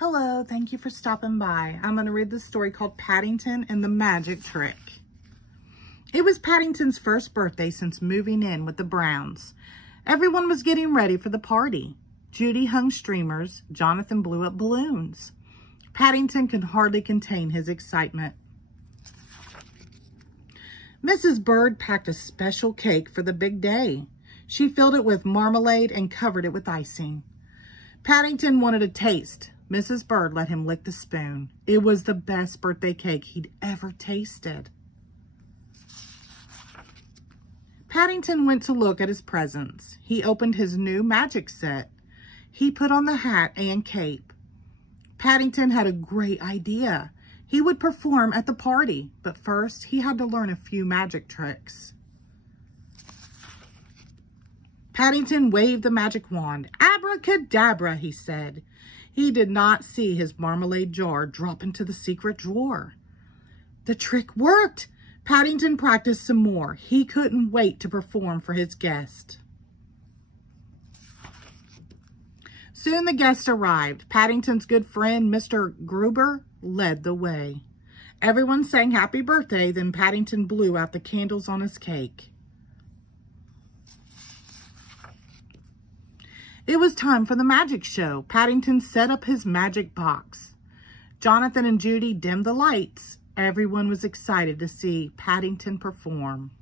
Hello, thank you for stopping by. I'm going to read the story called Paddington and the Magic Trick. It was Paddington's first birthday since moving in with the Browns. Everyone was getting ready for the party. Judy hung streamers, Jonathan blew up balloons. Paddington could hardly contain his excitement. Mrs. Bird packed a special cake for the big day. She filled it with marmalade and covered it with icing. Paddington wanted a taste. Mrs. Bird let him lick the spoon. It was the best birthday cake he'd ever tasted. Paddington went to look at his presents. He opened his new magic set. He put on the hat and cape. Paddington had a great idea. He would perform at the party, but first he had to learn a few magic tricks. Paddington waved the magic wand. Abracadabra, he said. He did not see his marmalade jar drop into the secret drawer. The trick worked. Paddington practiced some more. He couldn't wait to perform for his guest. Soon the guest arrived. Paddington's good friend, Mr. Gruber, led the way. Everyone sang happy birthday, then Paddington blew out the candles on his cake. It was time for the magic show. Paddington set up his magic box. Jonathan and Judy dimmed the lights. Everyone was excited to see Paddington perform.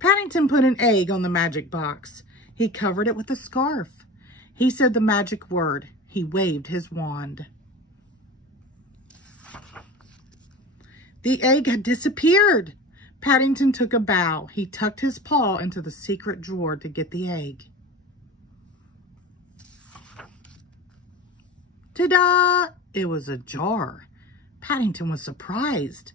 Paddington put an egg on the magic box. He covered it with a scarf. He said the magic word. He waved his wand. The egg had disappeared. Paddington took a bow. He tucked his paw into the secret drawer to get the egg. Ta-da! It was a jar. Paddington was surprised.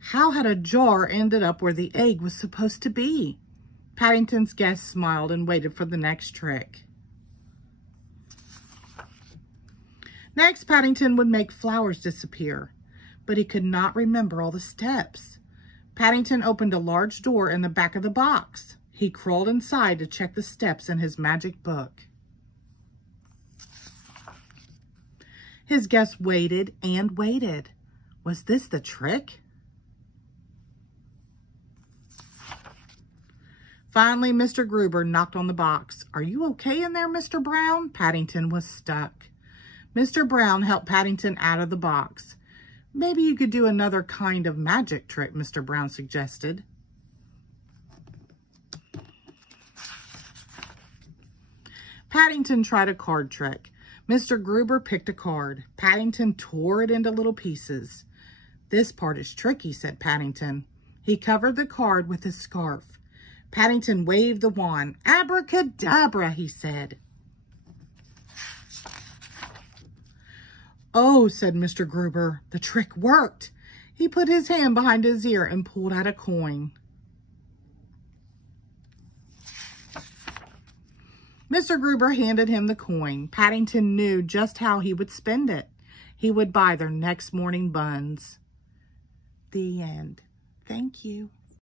How had a jar ended up where the egg was supposed to be? Paddington's guest smiled and waited for the next trick. Next, Paddington would make flowers disappear, but he could not remember all the steps. Paddington opened a large door in the back of the box. He crawled inside to check the steps in his magic book. His guest waited and waited. Was this the trick? Finally, Mr. Gruber knocked on the box. "Are you okay in there, Mr. Brown?" Paddington was stuck. Mr. Brown helped Paddington out of the box. "Maybe you could do another kind of magic trick," Mr. Brown suggested. Paddington tried a card trick. Mr. Gruber picked a card. Paddington tore it into little pieces. "This part is tricky," said Paddington. He covered the card with his scarf. Paddington waved the wand. "Abracadabra," he said. "Oh," said Mr. Gruber, "the trick worked." He put his hand behind his ear and pulled out a coin. Mr. Gruber handed him the coin. Paddington knew just how he would spend it. He would buy their next morning buns. The end. Thank you.